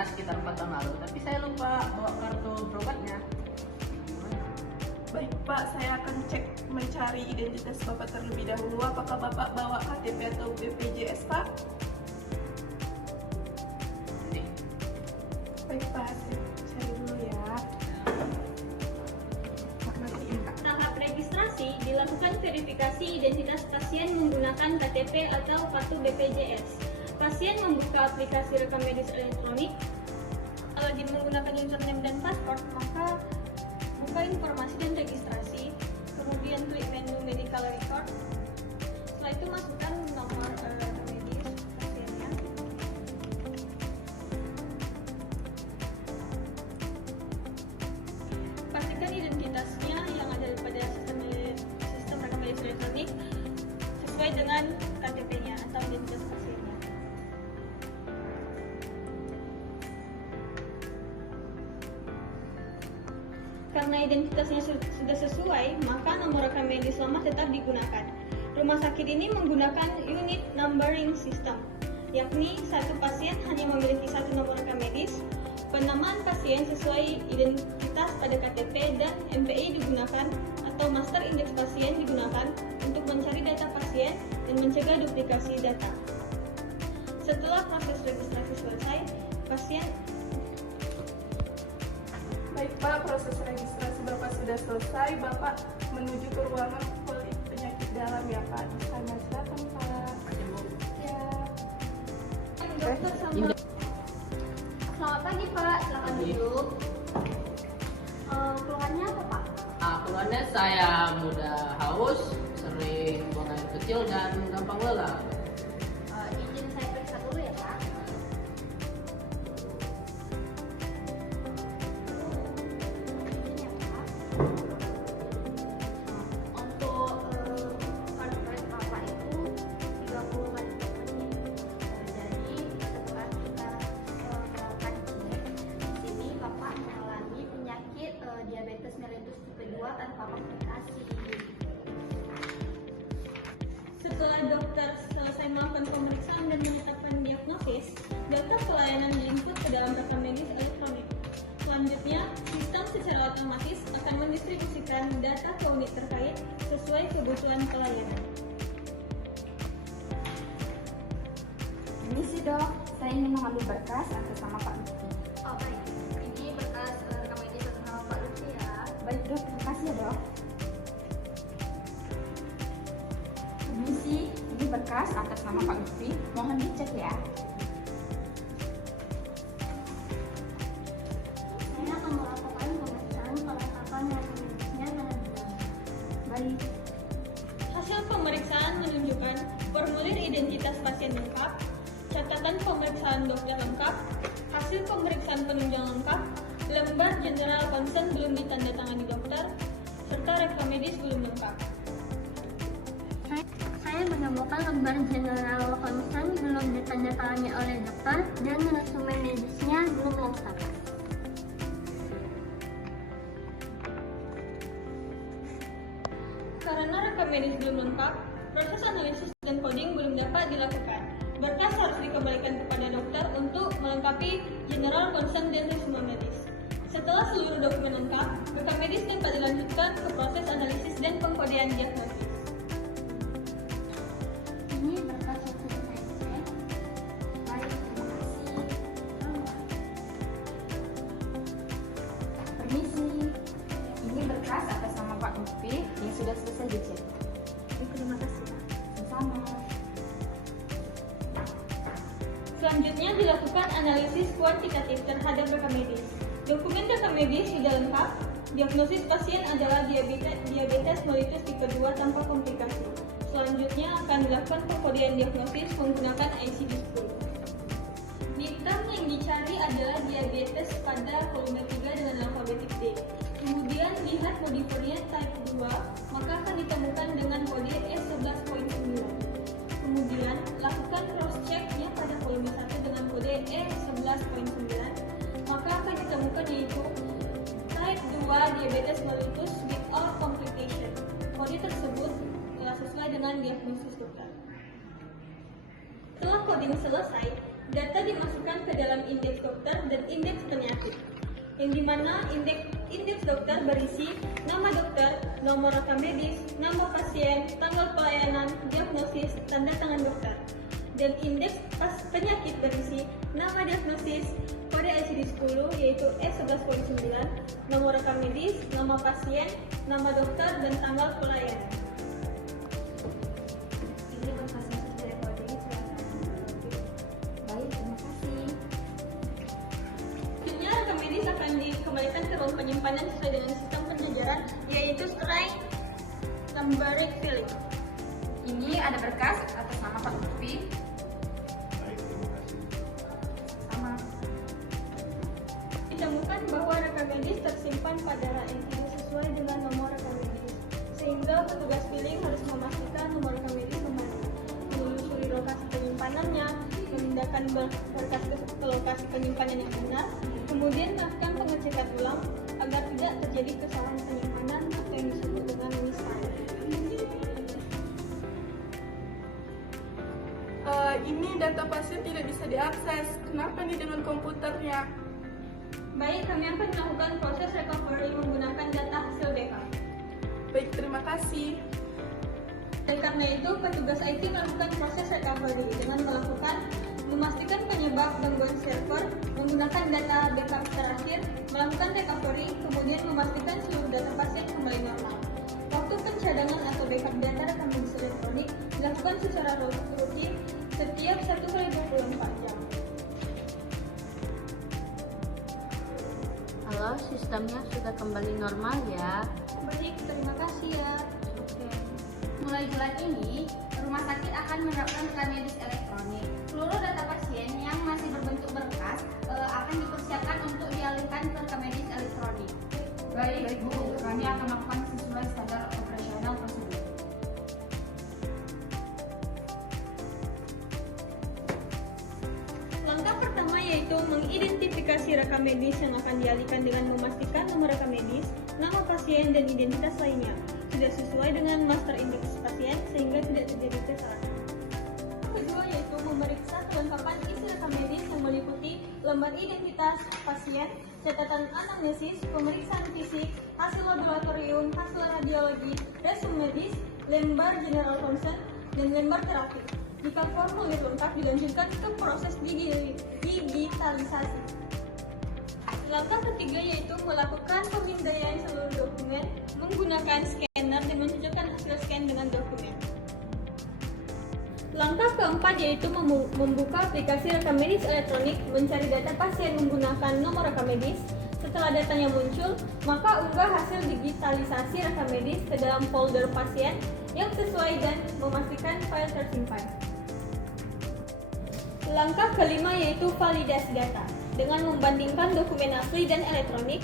ya sekitar 4 tahun lalu, tapi saya lupa bawa kartu berobatnya. Baik Pak, saya akan cek mencari identitas Bapak terlebih dahulu. Apakah Bapak bawa KTP atau BPJS Pak? Nih. Baik Pak, saya cari dulu ya. Tahap registrasi dilakukan verifikasi identitas pasien menggunakan KTP atau kartu BPJS. Pasien membuka aplikasi rekam medis elektronik. Lagi menggunakan username dan password, maka buka informasi dan registrasi, kemudian klik menu medical record. Setelah itu masukkan nomor rekam medis pasiennya. Pastikan identitasnya yang ada pada sistem rekam medis elektronik sesuai dengan KTP-nya atau identitas pasiennya. Karena identitasnya sudah sesuai, maka nomor rekam medis lama tetap digunakan. Rumah sakit ini menggunakan unit numbering system, yakni satu pasien hanya memiliki satu nomor rekam medis. Penamaan pasien sesuai identitas pada KTP dan MPI digunakan, atau master indeks pasien digunakan untuk mencari data pasien dan mencegah duplikasi data. Setelah proses registrasi selesai, pasien Baik Pak, proses registrasi Bapak sudah selesai. Bapak menuju ke ruangan poli penyakit dalam ya Pak. Di sana silakan Pak. Ya. dokter sama. Selamat pagi Pak, silakan duduk. Keluhannya apa Pak? Keluhannya saya mudah haus, sering buang air kecil dan gampang lelah. Izin saya periksa dulu ya Pak. Izin ya Pak. Untuk heart rate Bapak itu 30 kali per menit. Jadi setelah kita melakukan cek, di sini Bapak mengalami penyakit diabetes mellitus tipe 2 tanpa komplikasi. Setelah dokter selesai melakukan pemeriksaan dan menetapkan diagnosis, data pelayanan diinput ke dalam rekam medis elektronik. Selanjutnya, sistem secara otomatis akan mendistribusikan data ke unit terkait sesuai kebutuhan pelayanan. Ini sih dok, saya ingin mengambil berkas atas nama Pak Lutfi. Oh baik, ini berkas rekam medis atas nama Pak Lutfi ya. Baik dok, terima kasih ya dok. Permisi, ini berkas atas nama Pak Lutfi. Mohon dicek ya. Saya akan melakukan pemeriksaan kelengkapan rekam medisnya dengan benar. Baik, Hasil pemeriksaan menunjukkan formulir identitas pasien lengkap, catatan pemeriksaan dokter lengkap, hasil pemeriksaan penunjang lengkap, lembar general concern belum ditandatangani dokter, serta rekam medis belum lengkap. Saya menemukan lembar general concern belum ditandatangani oleh dokter dan resumen medisnya belum lengkap. Karena rekam medis belum lengkap, proses analisis dan coding belum dapat dilakukan. Berkas harus dikembalikan kepada dokter untuk melengkapi general concern dan resume medis. Setelah seluruh dokumen lengkap, rekam medis dapat dilanjutkan ke proses analisis dan pengkodean diagnosis. Ini berkas yang sudah saya cek. baik, terima kasih. Permisi, ini berkas atas nama Pak Lutfi yang sudah selesai dicek. Terima kasih. Sama. Selanjutnya dilakukan analisis kuantitatif terhadap rekam medis. Dokumen rekam medis sudah lengkap. Diagnosis pasien adalah diabetes mellitus tipe 2 tanpa komplikasi. Selanjutnya akan dilakukan pengkodean diagnosis menggunakan ICD-10. Bintang yang dicari adalah diabetes pada volume 3 dengan alfabetik D. Kemudian lihat modifier type 2, maka akan ditemukan dengan kode E11.9. Kemudian lakukan cross-check-nya pada volume 1 dengan kode E11.9, maka akan ditemukan yaitu type 2 diabetes mellitus without complication. Kode tersebut telah sesuai dengan diagnosis dokter. Setelah coding selesai, data dimasukkan ke dalam indeks dokter dan indeks penyakit, yang dimana indeks dokter berisi nama dokter, nomor rekam medis, nama pasien, tanggal pelayanan, diagnosis, tanda tangan dokter. Dan indeks penyakit berisi nama diagnosis, kode ICD-10 yaitu S11.9, nomor rekam medis, nama pasien, nama dokter, dan tanggal pelayanan. Ini berbasis dari kode ini. Baik, terima kasih. Selanjutnya rekam medis akan dikembalikan ke ruang penyimpanan sesuai dengan sistem penjajaran, yaitu strike numeric filling. Ini ada berkas atas nama Pak Lutfi. Sama. Ditemukan bahwa rekam medis tersimpan pada rak yang tidak sesuai dengan nomor rekam medis, sehingga petugas billing harus memastikan nomor rekam medis kembali, menelusuri lokasi penyimpanannya, memindahkan berkas ke lokasi penyimpanan yang benar, kemudian melakukan pengecekan ulang agar tidak terjadi kesalahan penyimpanan atau yang disebut dengan misfile. Ini data pasien tidak bisa diakses. Kenapa nih dengan komputernya? Baik, kami akan melakukan proses recovery menggunakan data hasil backup. Baik, terima kasih. Dan karena itu, petugas IT melakukan proses recovery dengan memastikan penyebab gangguan server, menggunakan data backup terakhir, melakukan recovery, kemudian memastikan seluruh data pasien kembali normal. Waktu pencadangan atau backup data rekam medis elektronik dilakukan secara rutin setiap 1x24 jam. Halo, sistemnya sudah kembali normal ya. Baik, terima kasih ya. Oke. Mulai bulan ini, rumah sakit akan menerapkan rekam medis elektronik. Seluruh data pasien yang masih berbentuk berkas akan dipersiapkan untuk dialihkan ke rekam medis elektronik. Baik, Bu. Kami akan melakukan sesuai standar operasional prosedur. Langkah pertama yaitu mengidentifikasi rekam medis yang akan dialihkan dengan memastikan nomor rekam medis, nama pasien, dan identitas lainnya sudah sesuai dengan master index pasien sehingga tidak terjadi kesalahan. Kedua yaitu memeriksa kelengkapan isi rekam medis yang meliputi lembar identitas pasien, catatan anamnesis, pemeriksaan fisik, hasil laboratorium, hasil radiologi, resume medis, lembar general concern, dan lembar terapi. Jika formulir lengkap dilanjutkan ke proses digitalisasi. Langkah ketiga yaitu melakukan pemindaian seluruh dokumen menggunakan scanner dan mencocokkan hasil scan dengan dokumen. Langkah keempat yaitu membuka aplikasi rekam medis elektronik, mencari data pasien menggunakan nomor rekam medis. Setelah datanya muncul, maka unggah hasil digitalisasi rekam medis ke dalam folder pasien yang sesuai dan memastikan file tersimpan. Langkah kelima yaitu validasi data. Dengan membandingkan dokumen asli dan elektronik,